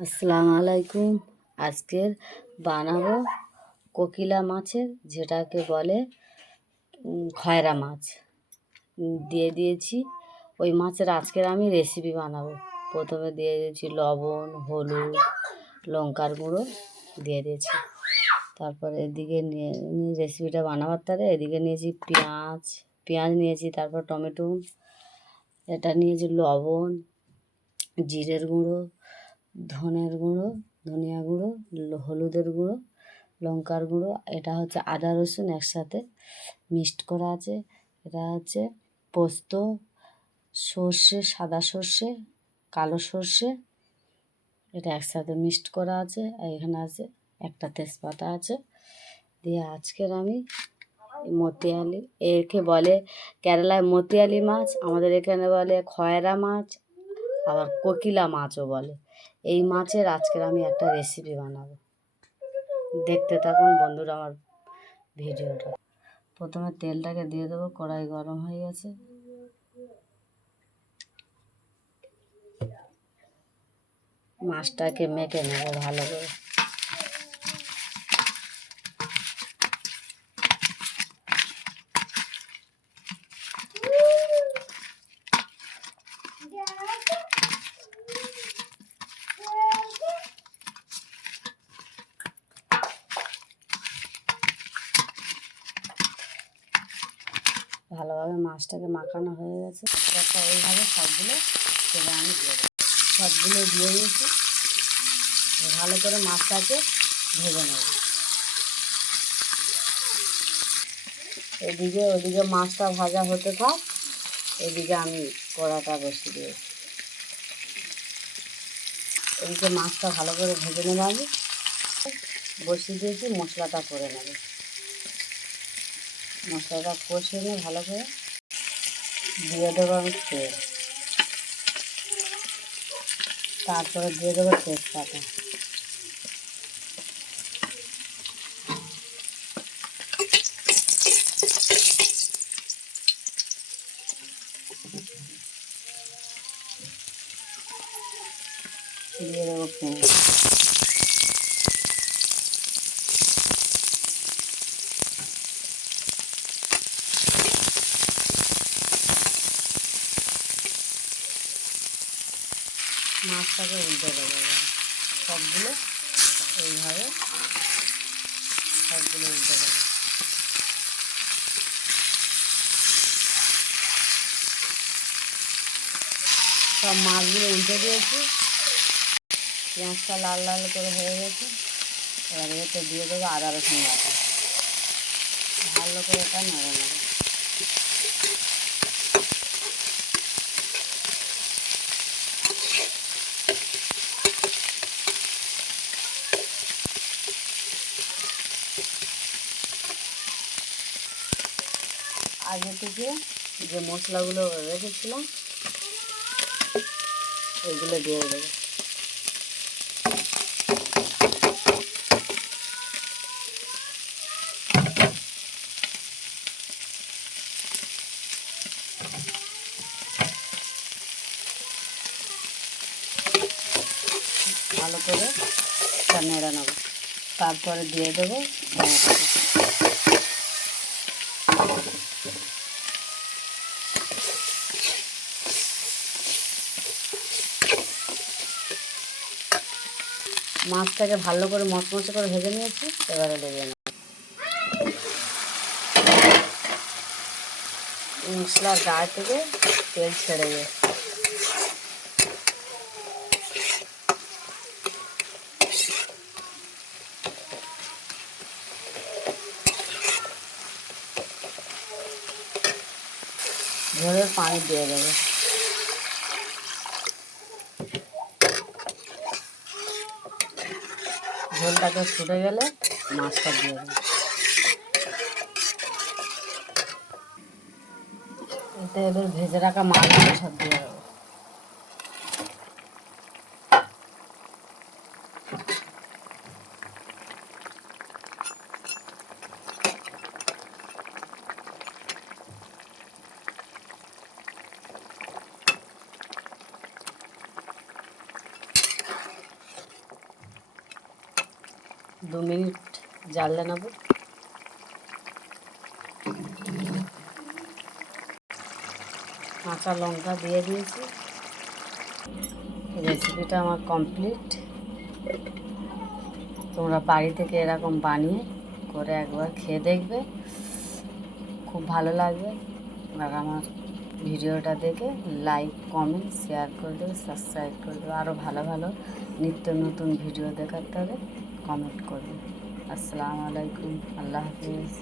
আসসালামু আলাইকুম। আজকের বানাবো কোকিলা মাছের, যেটাকে বলে খয়রা মাছ। দিয়ে দিয়েছি ওই মাছের আজকের আমি রেসিপি বানাবো। প্রথমে দিয়ে দিয়েছি লবণ, হলুদ, লঙ্কার গুঁড়ো দিয়ে দিয়েছি। তারপরে এদিকে নিয়ে রেসিপিটা বানাবার তারে এদিকে নিয়েছি পেঁয়াজ নিয়েছি, তারপর টমেটো, এটা নিয়েছি লবণ, জিরের গুঁড়ো, ধনের গুঁড়ো, ধনিয়া গুঁড়ো, হলুদের গুঁড়ো, লঙ্কার গুঁড়ো। এটা হচ্ছে আদা রসুন একসাথে মিক্সড করা আছে। এটা হচ্ছে পোস্ত, সর্ষে, সাদা সর্ষে, কালো সর্ষে, এটা একসাথে মিক্সড করা আছে। আর এখানে আছে একটা তেজপাতা আছে। দিয়ে আজকের আমি মতিয়ালি, একে বলে কেরালায় মতিয়ালি মাছ, আমাদের এখানে বলে খয়রা মাছ, আবার কোকিলা মাছও বলে। এই মাছের আজকের আমি একটা রেসিপি বানাবো। দেখতে থাকুন বন্ধুরা আমার ভিডিওটা। প্রথমে তেলটাকে দিয়ে দেবো, কড়াই গরম হয়ে গেছে। মাছটাকে মেখে নেবো ভালো করে। ভালোভাবে মাছটাকে মাখানো হয়ে গেছে। এইভাবে সবগুলো তেলে আমি দিয়ে দেবো। সবগুলো দিয়ে দিয়েছি। ভালো করে মাছটাকে ভেজে নেব। ওদিকে মাছটা ভাজা হতে থাক, এদিকে আমি কড়াটা বসিয়ে দিয়েছি। এদিকে মাছটা ভালো করে ভেজে নেব। আমি বসিয়ে দিয়েছি, মশলাটা করে নেব। মশলাটা কষিয়ে নিয়ে ভালো করে দিয়ে দেবো আমি তেল, তারপরে দিয়ে দেবো তেজপাতা, দিয়ে দেবো পেঁয়াজ। মাছটাকে উল্টে দেবো সবগুলো, এইভাবে সবগুলো উল্টে দেবো। সব মাছগুলো উল্টে দিয়েছি। পেঁয়াজটা লাল লাল করে হয়ে গেছে। এবার এতে দিয়ে দেবো আদা রসুন বাটা। ভালো করে এটা নেড়ে নেবো। আগে থেকে যে মশলাগুলো রেখেছিলাম ওইগুলো দিয়ে দেবো। ভালো করে নেড়ে নেবো। তারপরে দিয়ে দেবো মাছটাকে ভালো করে মচমচে করে ভেজে নিয়েছি। এবারে লেগে নেব। মশলার গায়ে থেকে তেল ছেড়ে যায়। ঝোলের পানি দিয়ে দেবো। ঝোলটাকে ফুটে গেলে মাছটা দিয়ে দেবো। এতে এবার ভেজে রাখা মাছগুলো সব দিয়ে দেবো। 2 মিনিট জ্বাললে নেব। কাঁচা লঙ্কা দিয়ে দিয়েছি। রেসিপিটা আমার কমপ্লিট। তোমরা বাড়ি থেকে এরকম বানিয়ে করে একবার খেয়ে দেখবে, খুব ভালো লাগবে। আর আমার ভিডিওটা দেখে লাইক কমেন্ট শেয়ার করে দেবে, সাবস্ক্রাইব করে দেবে। আরও ভালো ভালো নিত্য নতুন ভিডিও দেখাতে হবে, কমেন্ট করবে। আসসালামু আলাইকুম, আল্লাহ হাফিজ।